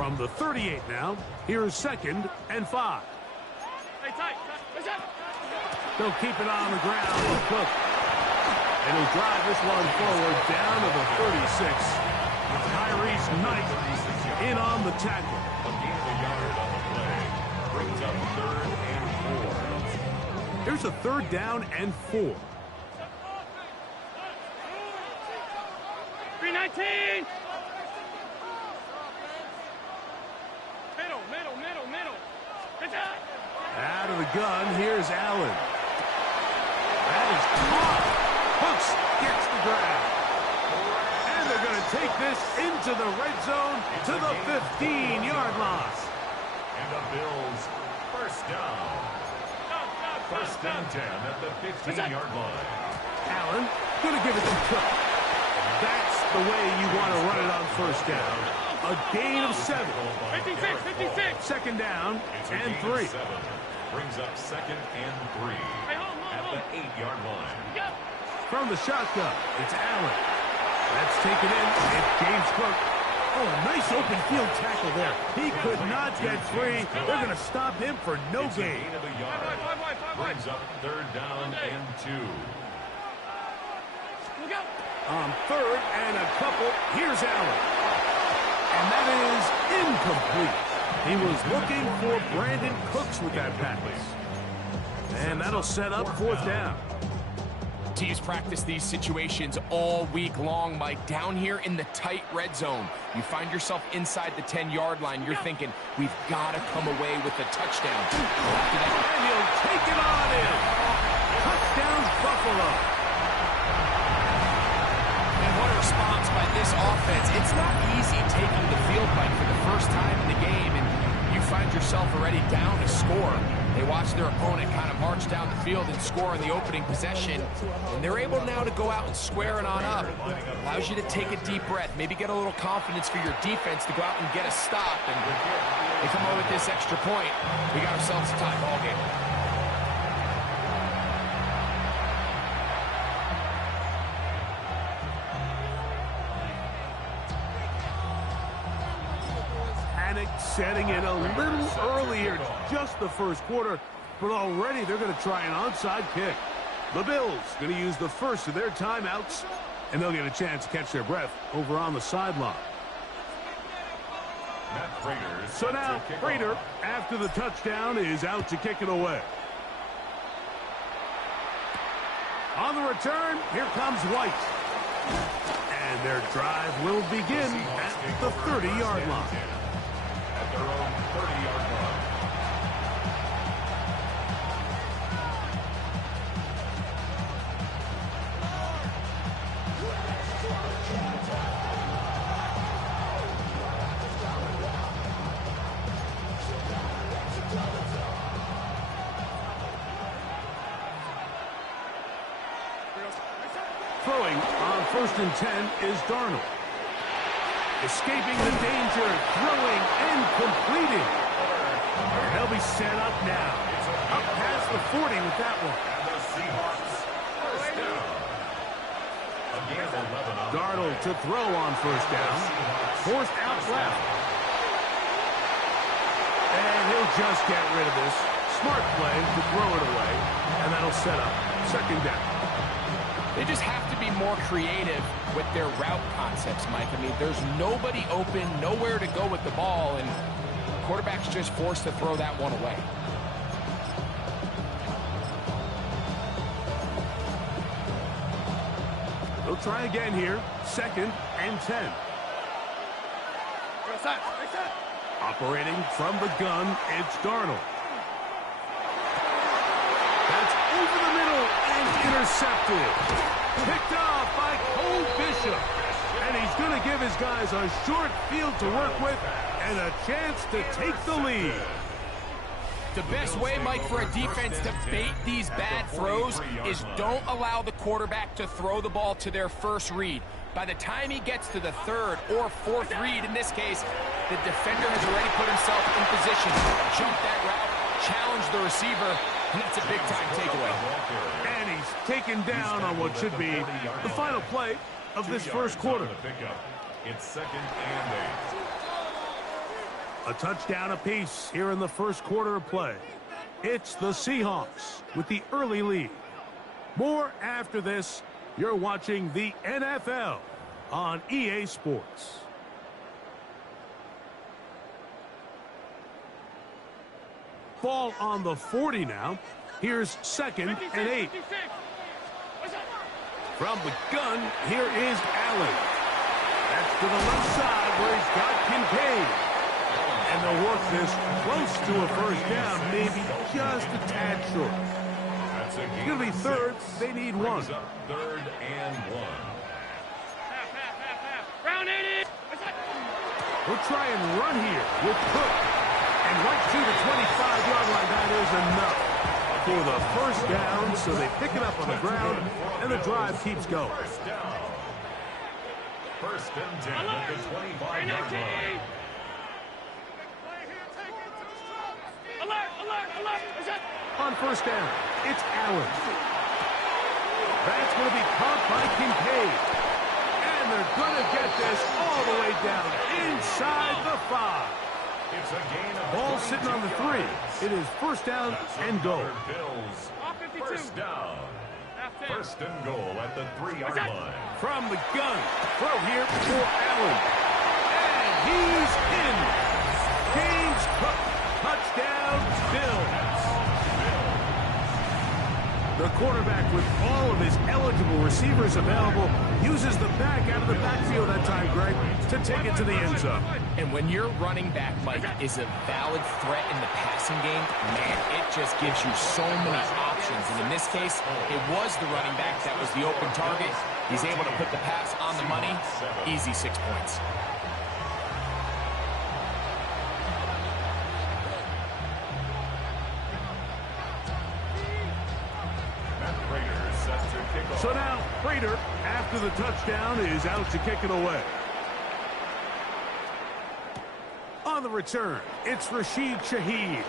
From the 38 now, here's 2nd and 5. They'll keep it on the ground with Cook. And he'll drive this one forward down to the 36. Tyrese Knight in on the tackle. A gain of a yard on the play. Brings up 3rd and 4. Here's a 3rd down and 4. 319. Middle. Out of the gun, here's Allen. That is caught. Hooks gets the grab. And they're going to take this into the red zone to the 15-yard line. And the Bills, first down. First and 10 at the 15-yard line. Allen going to give it to Cook. That's the way you want to run it on first down. A gain of 7. 56. 2nd down and 3. Brings up 2nd and 3 at the 8-yard line. From the shotgun, it's Allen. That's taken in. It's James Cook. Oh, nice open field tackle there. He could not get free. They're going to stop him for no gain. Gain of a yard. Brings up 3rd down and 2. On 3rd and a couple, here's Allen. And that is incomplete. He was looking for Brandon Cooks with that pass. And that'll set up 4th down. Teams practice these situations all week long, Mike. Down here in the tight red zone, you find yourself inside the 10-yard line. You're thinking, we've got to come away with a touchdown. After that, And he'll take it on in. Touchdown, Buffalo. and what a response by this offense. It's not easy taking the field, Mike, for the first time in the game, and you find yourself already down a score. They watch their opponent kind of march down the field and score in the opening possession, and they're able now to go out and square it on up. Allows you to take a deep breath, maybe get a little confidence for your defense to go out and get a stop, and they come over with this extra point. We got ourselves a tie ball game. Panic setting in a little earlier, just the first quarter, but already they're going to try an onside kick. The Bills going to use the first of their timeouts, and they'll get a chance to catch their breath over on the sideline. So now, Prater, after the touchdown, is out to kick it away. On the return, here comes White. And their drive will begin at the 30-yard line. At their own 30-yard line. Throwing on 1st and 10 is Darnold. Escaping the danger, throwing and completing. And they'll be set up now. Up past the 40 with that one. And the Seahawks first down. Again, 11 on Darnold to throw on 1st down. Forced out left. And he'll just get rid of this. Smart play to throw it away. And that'll set up 2nd down. They just have to be more creative with their route concepts, Mike. I mean, there's nobody open, nowhere to go with the ball, and the quarterback's just forced to throw that one away. They'll try again here. 2nd and 10. Operating from the gun, it's Darnold. That's over the middle and intercepted. Picked off by Cole Bishop. And he's going to give his guys a short field to work with and a chance to take the lead. The best way, Mike, for a defense to bait these bad throws is don't allow the quarterback to throw the ball to their first read. By the time he gets to the 3rd or 4th read, in this case, the defender has already put himself in position to jump that route, challenge the receiver, and that's a big-time takeaway. And he's taken down on what should be the final play of this first quarter. It's 2nd and 8. A touchdown apiece here in the first quarter of play. It's the Seahawks with the early lead. More after this. You're watching the NFL on EA Sports. Ball on the 40 now. Here's 2nd and 8. From the gun, here is Allen. That's to the left side where he's got Kincaid. And they'll work this close to a first down, maybe just a tad short. It's going to be third. They need one. 3rd and 1. Round 80. We'll try and run here with Cook. And right to the 25-yard line. That is enough for the first down. So they pick it up on the ground, and the drive keeps going. First down. 1st and 10 at the 25-yard line. Alert. On first down, it's Allen. That's going to be caught by Kincaid. And they're going to get this all the way down inside the 5. It's a gain of Ball sitting on the 3. It is first down and goal. Bills. First down. 1st and goal at the 3-yard line. From the gun, throw here for Allen. And he's in. James Cook, touchdown, Bills. The quarterback, with all of his eligible receivers available, uses the back out of the backfield that time, Greg, to take it to the end zone. And when your running back, Mike, is a valid threat in the passing game, man, it just gives you so many options. And in this case, it was the running back that was the open target. He's able to put the pass on the money. Easy 6 points. So now, Prater, after the touchdown, is out to kick it away. On the return, it's Rashid Shaheed.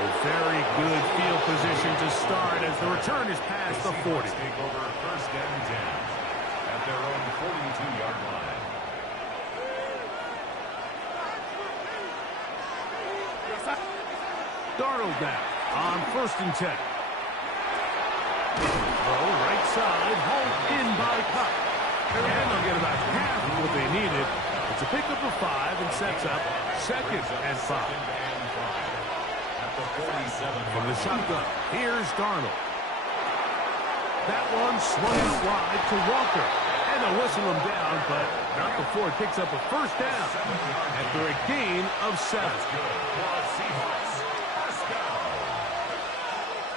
A very good field position to start as the return is past the 40. Take over 1st and 10 at their own 42-yard line. Darnold now on 1st and 10. Throw right side, hauled in by Cup. And they'll get about half of what they needed. It's a pickup of 5 and sets up 2nd and 5. At the 47. From the shotgun, here's Darnold. That one swung out wide to Walker. And they'll whistle him down, but not before it picks up a first down after a gain of 7. Seahawks. First down.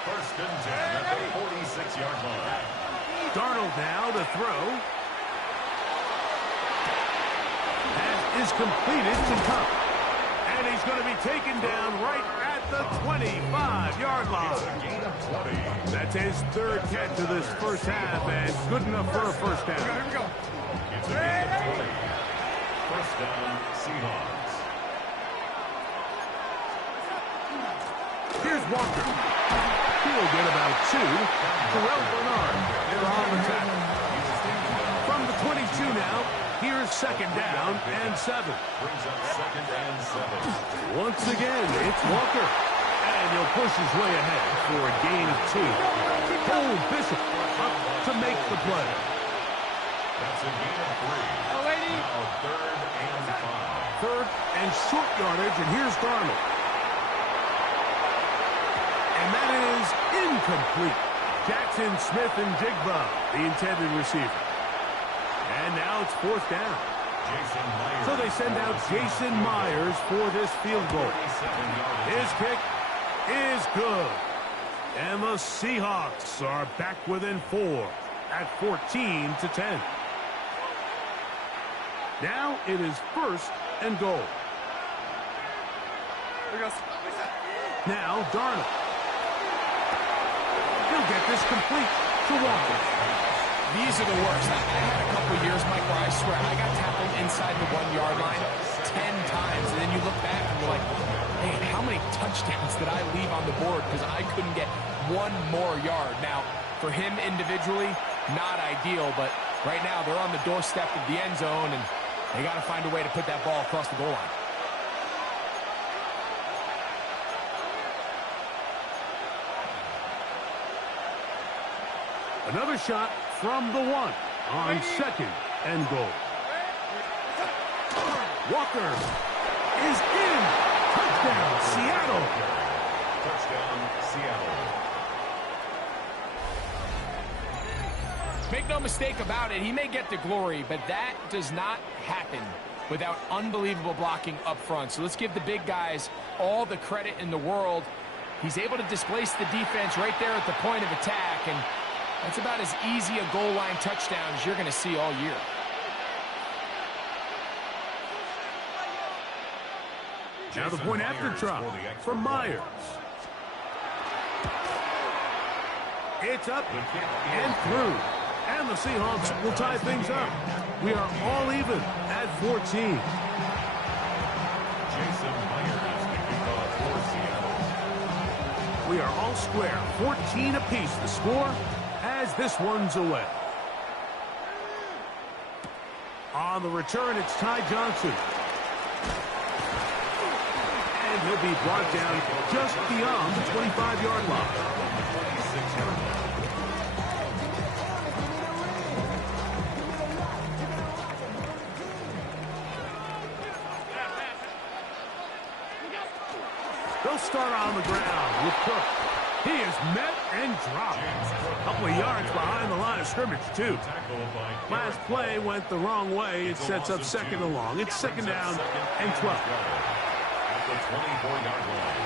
1st and 10 at the 46-yard line. Darnold now to throw. Pass is completed to Cup. And he's going to be taken down right at the 25-yard line. Gain of 20. That's his 3rd catch of this first half, and good enough for a first down. Here we go. It's a gain of 20. First down, Seahawks. Here's Walker. He'll get about 2. Terrell Bernard, they're on the tackle. From the 22 now, here's 2nd down and 7. Brings up 2nd and 7. Once again, it's Walker. And he'll push his way ahead for a gain of 2. Cole Bishop up to make the play. That's a gain of 3. Now 3rd and 5. 3rd and short yardage, and here's Darnold. And that is incomplete. Jackson Smith and Jigba, the intended receiver. And now it's 4th down. So they send out Jason Myers for this field goal. His kick is good. And the Seahawks are back within 4 at 14-10. Now it is 1st and goal. Now Darnold. He'll get this complete to Walker. These are the worst. I had a couple years, Mike, where I swear I got tackled inside the 1-yard line 10 times, and then you look back and you're like, man, how many touchdowns did I leave on the board because I couldn't get one more yard? Now, for him individually, not ideal, but right now they're on the doorstep of the end zone, and They got to find a way to put that ball across the goal line. Another shot from the 1 on second and goal. Walker is in. Touchdown, Seattle. Touchdown, Seattle. Make no mistake about it, he may get the glory, but that does not happen without unbelievable blocking up front. So let's give the big guys all the credit in the world. He's able to displace the defense right there at the point of attack, and that's about as easy a goal line touchdown as you're going to see all year. Now the point after try from Myers. It's up and through. And the Seahawks will tie things up. We are all even at 14. Jason Myers, the kickoff for Seattle. We are all square, 14 apiece the score as this one's away. On the return, it's Ty Johnson. And he'll be brought down just beyond the 25-yard line. 26-yard line. They'll start on the ground with Cook. He is met and dropped. A couple of yards behind the line of scrimmage, too. Last play went the wrong way. It sets up second and long. It's second down and 12. At the 24-yard line.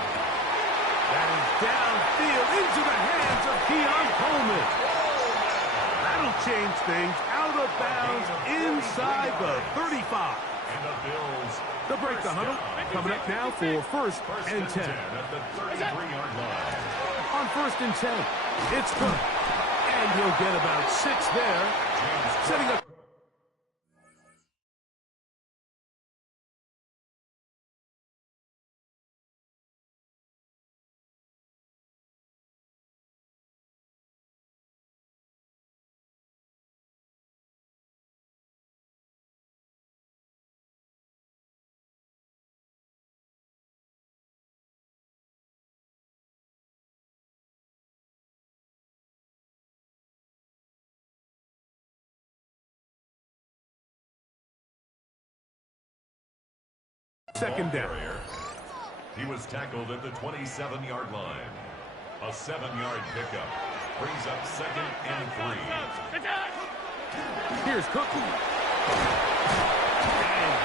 That is downfield into the hands of Keon Coleman. That'll change things. Out of bounds inside the 35. And the Bills. They'll break the huddle. Coming up now for first and 10. At the 33-yard line. On first and 10, it's Cook. And he'll get about 6 there. Setting up. Second down. He was tackled at the 27-yard line. A 7-yard pickup brings up second and 3. Here's Cook. And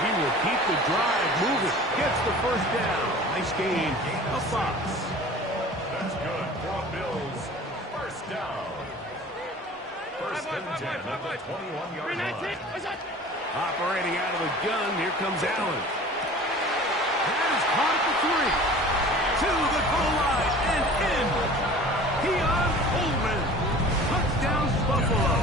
he will keep the drive moving. Gets the first down. Nice gain of 5. That's good for the Bills. First down. First and 10 at the 21-yard line. Operating out of the gun. Here comes Allen. That is caught at the 3. To the goal line and in. Keon Coleman. Touchdown Buffalo.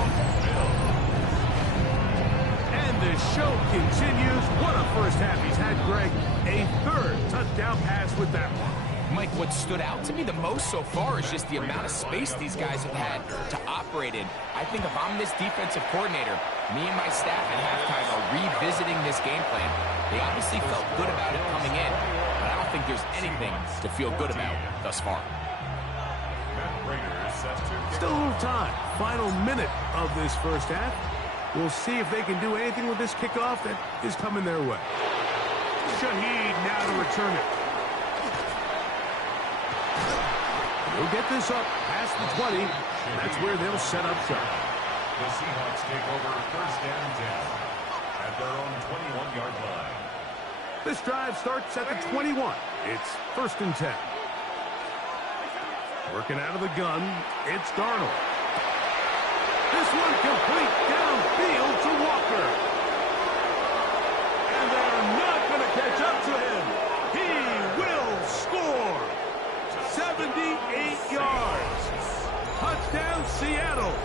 And the show continues. What a first half he's had, Greg. A third touchdown pass with that one. Mike, what stood out to me the most so far is just the amount of space these guys have had to operate in. I think if I'm this defensive coordinator, me and my staff at halftime are revisiting this game plan. They obviously felt good about it coming in, but I don't think there's anything to feel good about thus far. Still a little time. Final minute of this first half. We'll see if they can do anything with this kickoff that is coming their way. Shaheed now to return it. They'll get this up past the 20. That's where they'll set up shop. The Seahawks take over first and 10 at their own 21-yard line. This drive starts at the 21. It's first and 10. Working out of the gun, it's Darnold. This one complete downfield to Walker. And they're not going to catch up to him. He will score. 78 yards. Touchdown, Seattle.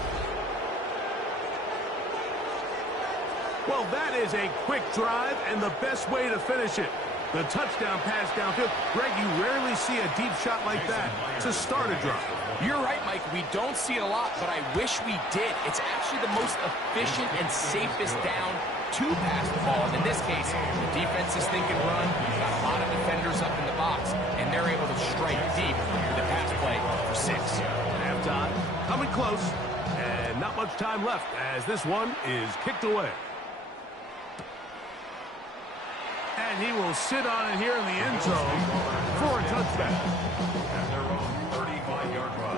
Well, that is a quick drive and the best way to finish it. The touchdown pass downfield. Greg, you rarely see a deep shot like that to start a drive. You're right, Mike. We don't see it a lot, but I wish we did. It's actually the most efficient and safest down to pass the ball. And in this case, the defense is thinking run. You've got a lot of defenders up in the box, and they're able to strike deep with the pass play for 6. Halftime coming close, and not much time left as this one is kicked away. And he will sit on it here in the end zone for a touchdown. At their own 35-yard line.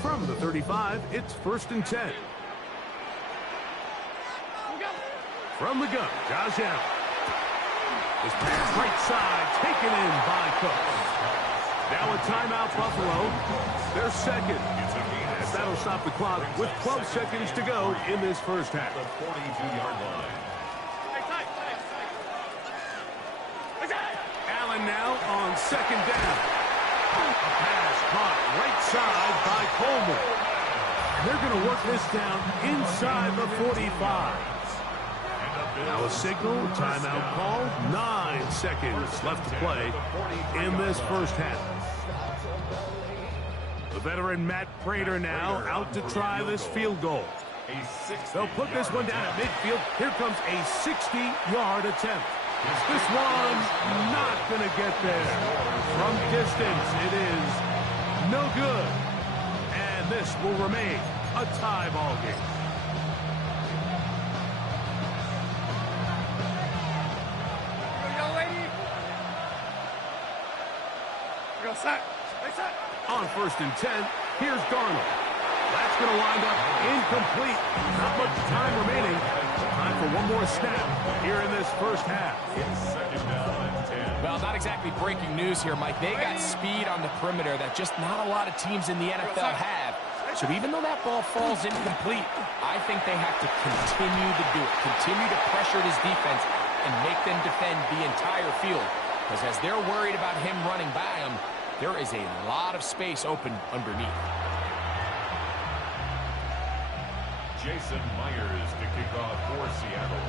From the 35, it's 1st and 10. From the gun, Josh Allen. This pass right side taken in by Cook. Now a timeout, Buffalo. Their second. That'll stop the clock with 12 seconds to go in this first half. The 42-yard line. Allen now on 2nd down. A pass caught right side by Coleman. They're going to work this down inside the 45. Now a signal, timeout call. 9 seconds left to play in this first half. The veteran Matt Prater now out to try this field goal. They'll put this one down at midfield. Here comes a 60-yard attempt. This one not going to get there. From distance, it is no good. And this will remain a tie ball game. On 1st and 10, here's Darnold. That's going to wind up incomplete. Not much time remaining. Time for one more snap here in this first half. Well, not exactly breaking news here, Mike. They got speed on the perimeter that just not a lot of teams in the NFL have. So even though that ball falls incomplete, I think they have to continue to do it. Continue to pressure this defense and make them defend the entire field. Because as they're worried about him running by them, there is a lot of space open underneath. Jason Myers to kick off for Seattle.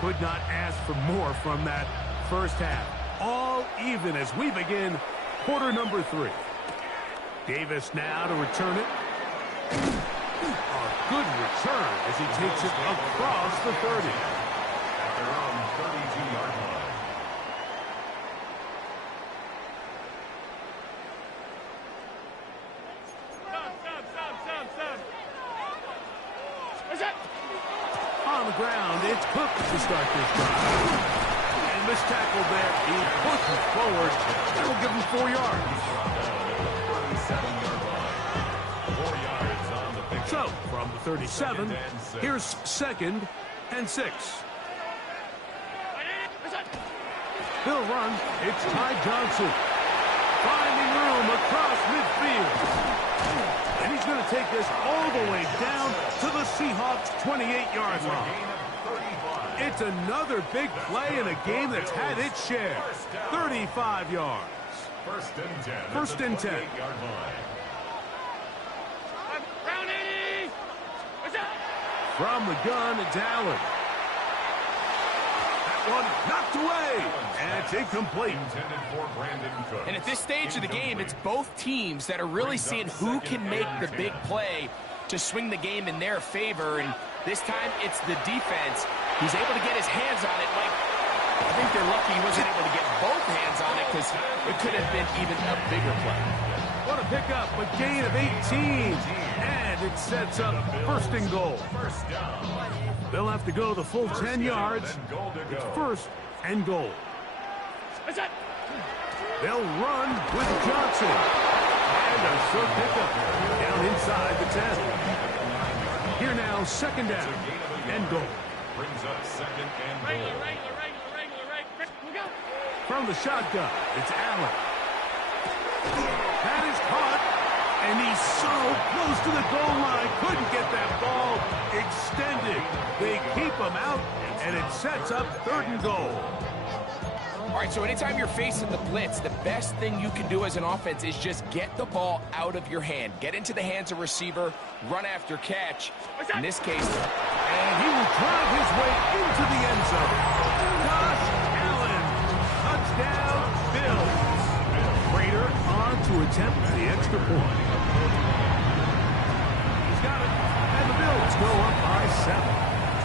Could not ask for more from that first half. All even as we begin quarter number 3. Davis now to return it. A good return as he takes it across the 30. At their own 32-yard line. On the ground, it's Cook to start this drive. And missed tackle there. He pushes forward. That'll give him 4 yards. So, from the 37, here's 2nd and 6. They'll run. It's Ty Johnson. Finding room across midfield. And he's going to take this all the way down to the Seahawks' 28-yard line. It's another big play in a game that's had its share. 35 yards. 1st and 10. From the gun, it's Allen. That one knocked away. And it's incomplete. And at this stage of the game, it's both teams that are really seeing who can make the big play to swing the game in their favor. And this time, it's the defense. He's able to get his hands on it. Like, I think they're lucky he wasn't able to get both hands on it because it could have been even a bigger play. What a pickup, a gain of 18. And it sets up 1st and goal. They'll have to go the full 10 yards. It's 1st and goal. They'll run with Johnson. And a short pickup down inside the 10. Here now, 2nd down and goal. Brings up 2nd and goal. From the shotgun, it's Allen. That is caught. And he's so close to the goal line. Couldn't get that ball extended. They keep him out, and it sets up 3rd and goal. All right, so anytime you're facing the blitz, the best thing you can do as an offense is just get the ball out of your hand. Get into the hands of receiver, run after catch. In this case, and he will drive his way into the end zone. Josh Allen, touchdown, Bills. Prater on to attempt the extra point. He's got it, and the Bills go up by 7,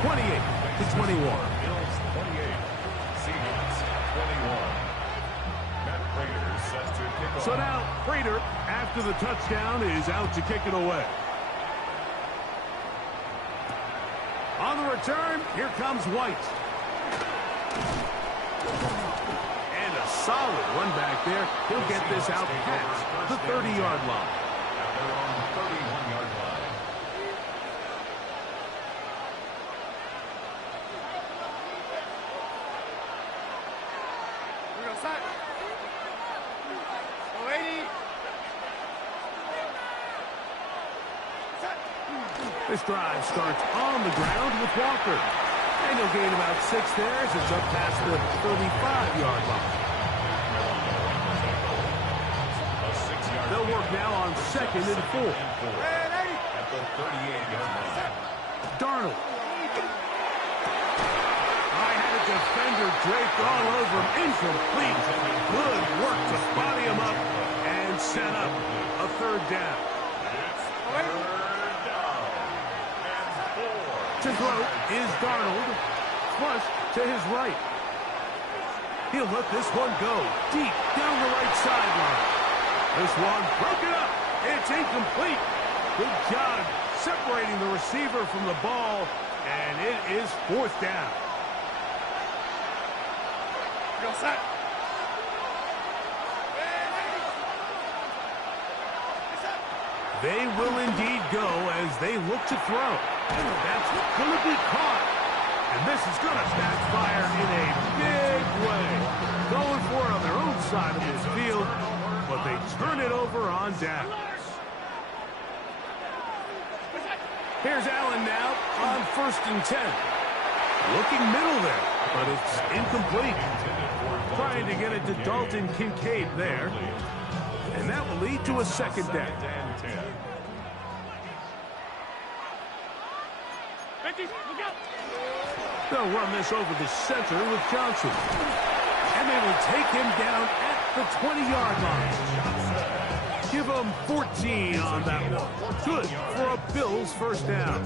28-21. Bills 28, Seahawks 21. Matt Prater set to kick off. So now Prater, after the touchdown, is out to kick it away. On the return, here comes White. And a solid run back there. He'll get this out past the 30-yard line. They're on the 31-yard line. We're going to start. 80. This drive starts on the ground with Walker. And he'll gain about 6 there as it's up past the 35-yard line. A 6-yard They'll work now on 2nd and 4. at the 38-yard line. Darnold. I had a defender draped all over him. Incomplete. Good work to body him up and set up a 3rd down. To throw is Darnold. Flush to his right. He'll let this one go deep down the right sideline. This one broken up. It's incomplete. Good job separating the receiver from the ball, and it is 4th down. Go set. They will indeed go as they look to throw. That's going to be caught. And this is going to backfire in a big way. Going for it on their own side of this field, but they turn it over on downs. Here's Allen now on 1st and 10. Looking middle there, but it's incomplete. Trying to get it to Dalton Kincaid there. And that will lead to a 2nd down. 50, look out. They'll run this over the center with Johnson. And they will take him down at the 20-yard line. Give them 14 on that one. Good for a Bills 1st down.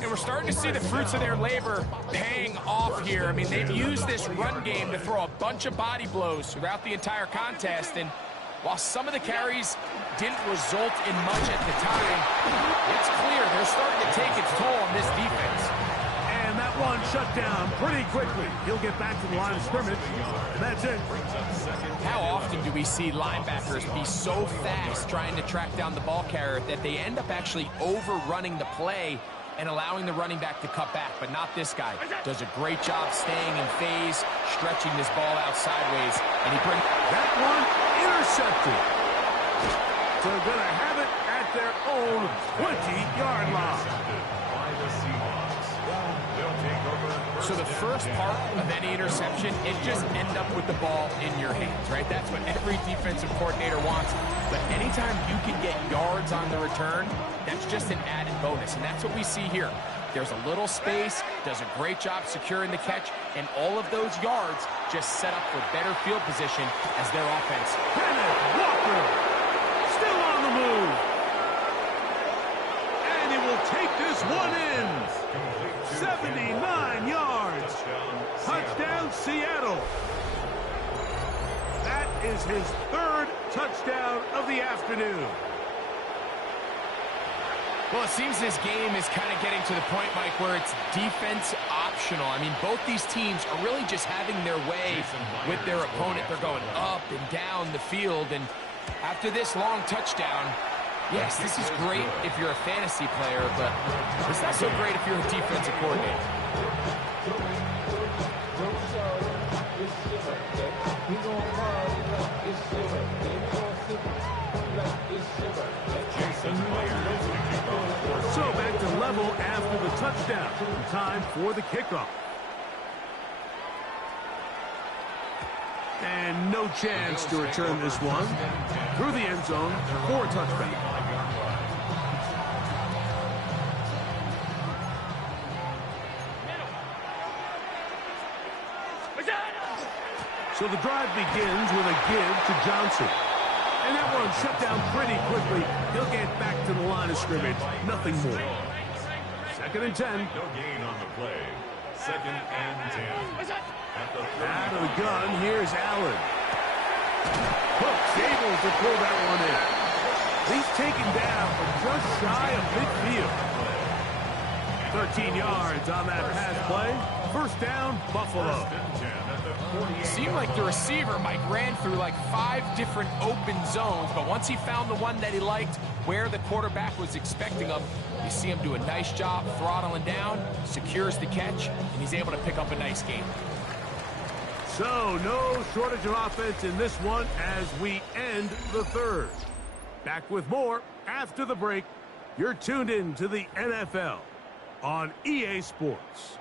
and we're starting to see the fruits of their labor paying off here. I mean, they've used this run game to throw a bunch of body blows throughout the entire contest, and while some of the carries didn't result in much at the time, it's clear they're starting to take its toll on this defense. And that one shut down pretty quickly. He'll get back to the line of scrimmage, and that's it. How often do we see linebackers be so fast trying to track down the ball carrier that they end up actually overrunning the play and allowing the running back to cut back? But not this guy. Does a great job staying in phase, stretching this ball out sideways, and he brings that one intercepted. So they're going to have it at their own 20-yard line. So the first part of any interception, it just end up with the ball in your hands, right? That's what every defensive coordinator wants. But anytime you can get yards on the return, that's just an added bonus. And that's what we see here. There's a little space, does a great job securing the catch, and all of those yards just set up for better field position as their offense. Kenneth Walker still on the move. And he will take this one in. 79 yards. Touchdown, Seattle. That is his third touchdown of the afternoon. Well, it seems this game is kind of getting to the point, Mike, where it's defense optional. I mean, both these teams are really just having their way with their opponent. They're going up and down the field, and after this long touchdown, yes, this is great if you're a fantasy player, but it's not so great if you're a defensive coordinator. So back to level after the touchdown. Time for the kickoff. And no chance to return this one. Through the end zone for a touchback. So the drive begins with a give to Johnson. And that one shut down pretty quickly. He'll get back to the line of scrimmage. Nothing more. 2nd and 10. No gain on the play. 2nd and 10. Out of the gun, here's Allen. Cook's able to pull that one in. He's taken down from just shy of midfield. 13 yards on that pass play. 1st down, Buffalo. Seemed like the receiver, Mike, ran through like 5 different open zones, but once he found the one that he liked, where the quarterback was expecting him, you see him do a nice job throttling down, secures the catch, and he's able to pick up a nice gain. So, no shortage of offense in this one as we end the 3rd. Back with more after the break. You're tuned in to the NFL on EA Sports.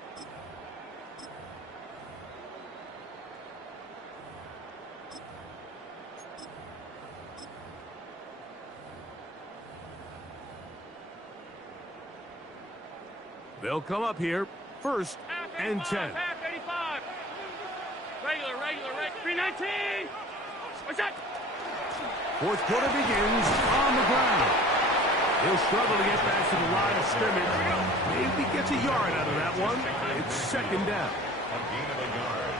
They'll come up here, 1st and 10. Half 85. Regular. 319. What's that? 4th quarter begins on the ground. He'll struggle to get back to the line of scrimmage. Maybe gets a yard out of that one. It's 2nd down. A gain of a yard.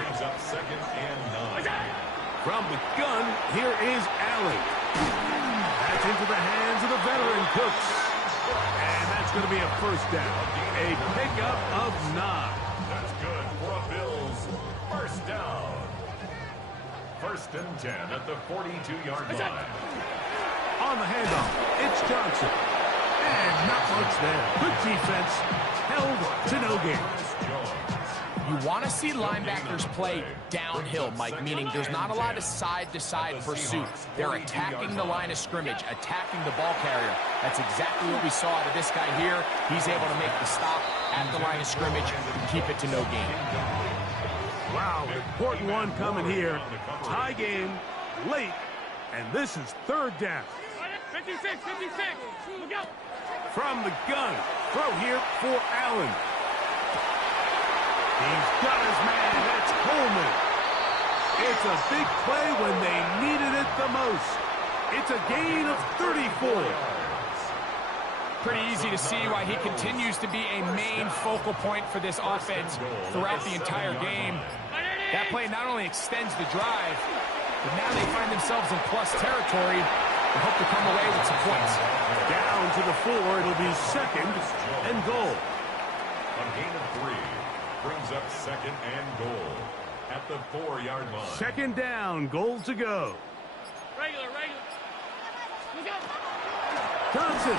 Brings up 2nd and 9. From the gun, here is Allen. That's into the hands of the veteran Cooks. And that's going to be a 1st down. A pickup of 9. That's good for a Bills 1st down. 1st and 10 at the 42-yard line. On the handoff, it's Johnson. And not much there. Good defense. Held to no gain. You want to see linebackers play downhill, Mike, meaning there's not a lot of side-to-side pursuit. They're attacking the line of scrimmage, attacking the ball carrier. That's exactly what we saw out of this guy here. He's able to make the stop at the line of scrimmage and keep it to no gain. Wow, important one coming here. Tie game, late, and this is 3rd down. 56. Look out. From the gun, throw here for Allen. He's got his man, that's Coleman. It's a big play when they needed it the most. It's a gain of 34. Pretty easy to see why he continues to be a main focal point for this offense throughout the entire game. That play not only extends the drive, but now they find themselves in plus territory and hope to come away with some points. Down to the 4, it'll be 2nd and goal. A gain of 3 brings up 2nd and goal at the 4-yard line. 2nd down, goal to go. Regular. Look out. Johnson.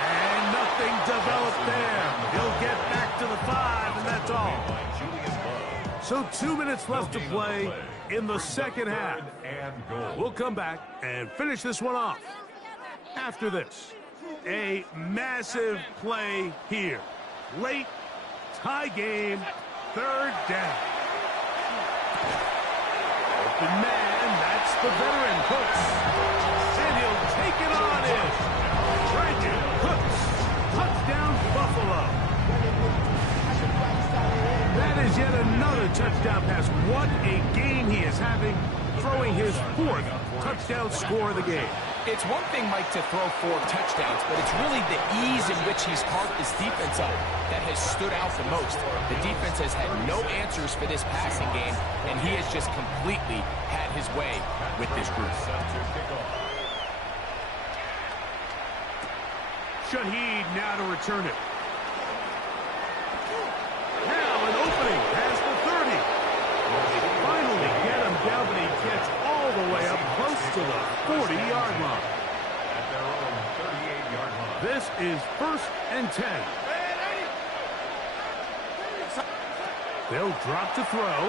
And nothing developed there. He'll get back to the 5, and that's all. So 2 minutes left to play in the 2nd half. We'll come back and finish this one off. After this, a massive play here. Late, tie game, 3rd down. Open man, that's the veteran Cooks. And he'll take it on in. Brandon Cooks, touchdown Buffalo. That is yet another touchdown pass. What a game he is having, throwing his 4th touchdown score of the game. It's one thing, Mike, to throw 4 touchdowns, but it's really the ease in which he's carved this defense up that has stood out the most. The defense has had no answers for this passing game, and he has just completely had his way with this group. Shaheed now to return it. Now an opening past the 30. Finally get him down, but he gets all the way up close to the 40-yard line. At their own 38-yard line. This is 1st and 10. They'll drop to throw.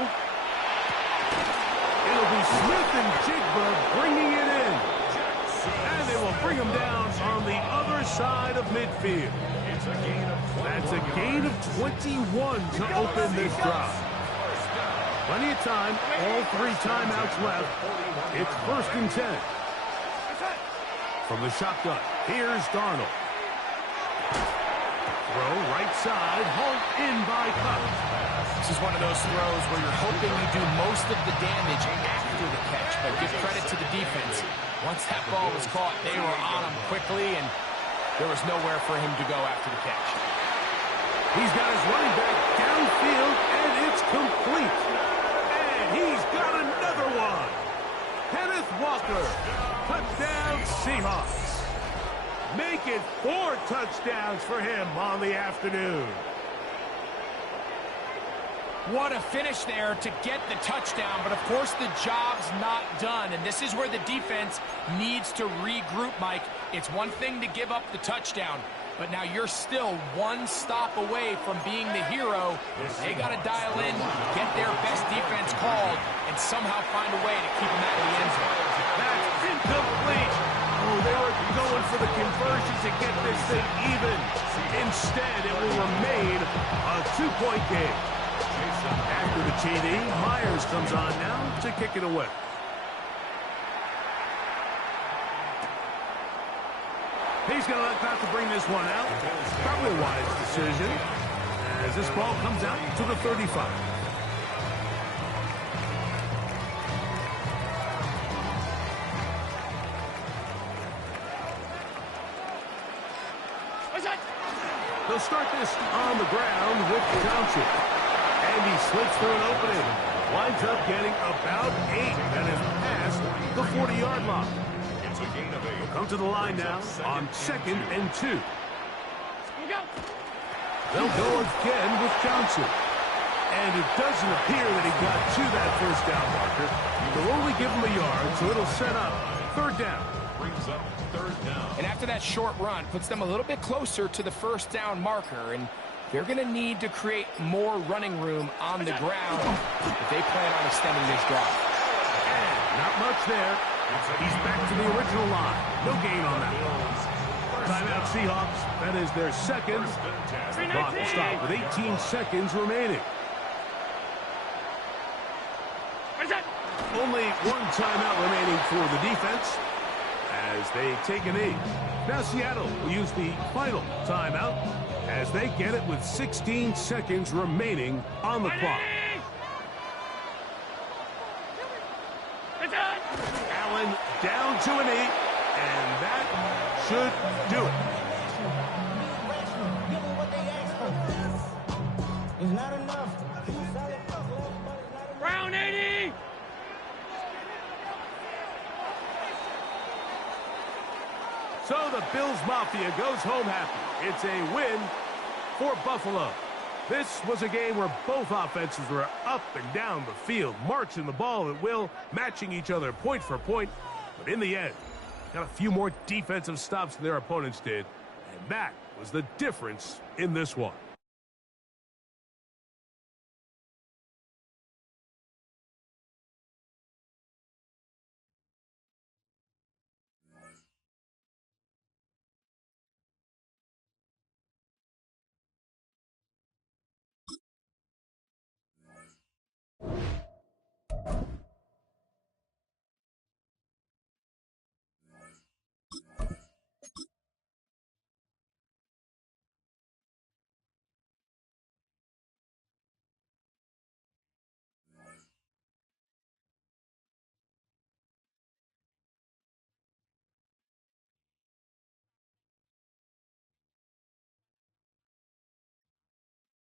It'll be Smith and Jigba bringing it in. And they will bring him down on the other side of midfield. That's a gain of 21 to open this drive. Plenty of time. All 3 timeouts left. It's 1st and 10. From the shotgun, here's Darnold. Throw right side, hauled in by Cup. This is one of those throws where you're hoping you do most of the damage after the catch, but give credit to the defense. Once that ball was caught, they were on him quickly, and there was nowhere for him to go after the catch. He's got his running back downfield, and it's complete. And he's got another one. Kenneth Walker, touchdown Seahawks. Make it 4 touchdowns for him on the afternoon. What a finish there to get the touchdown, but of course the job's not done, and this is where the defense needs to regroup, Mike. It's one thing to give up the touchdown, but now you're still 1 stop away from being the hero. They got to dial in, get their best defense called, and somehow find a way to keep them out of the end zone. That's incomplete. Oh, they were going for the conversion to get this thing even. Instead, it will remain a 2-point game. After the TD, Myers comes on now to kick it away. He's going to let that to bring this one out. Probably a wise decision as this ball comes out to the 35. They'll start this on the ground with Johnson. And he slips through an opening. Winds up getting about 8 and is past the 40-yard line. It's a gain of 8. He'll come to the line now on 2nd and 2. They'll go again with Johnson. And it doesn't appear that he got to that 1st down marker. They'll only give him a yard, so it'll set up 3rd down. Brings up 3rd down. And after that short run, puts them a little bit closer to the 1st down marker, and they're going to need to create more running room on the ground if they plan on extending this drive. And not much there. He's back to the original line. No gain on that one. Timeout Seahawks. That is their 2nd. The clock will stop with 18 seconds remaining. Only 1 timeout remaining for the defense as they take a knee. Now Seattle will use the final timeout as they get it with 16 seconds remaining on the clock. Allen down to a knee, and that should do it. It's not enough. Brown 80. So the Bills Mafia goes home happy. It's a win for Buffalo. This was a game where both offenses were up and down the field, marching the ball at will, matching each other point for point. But in the end, got a few more defensive stops than their opponents did, and that was the difference in this one.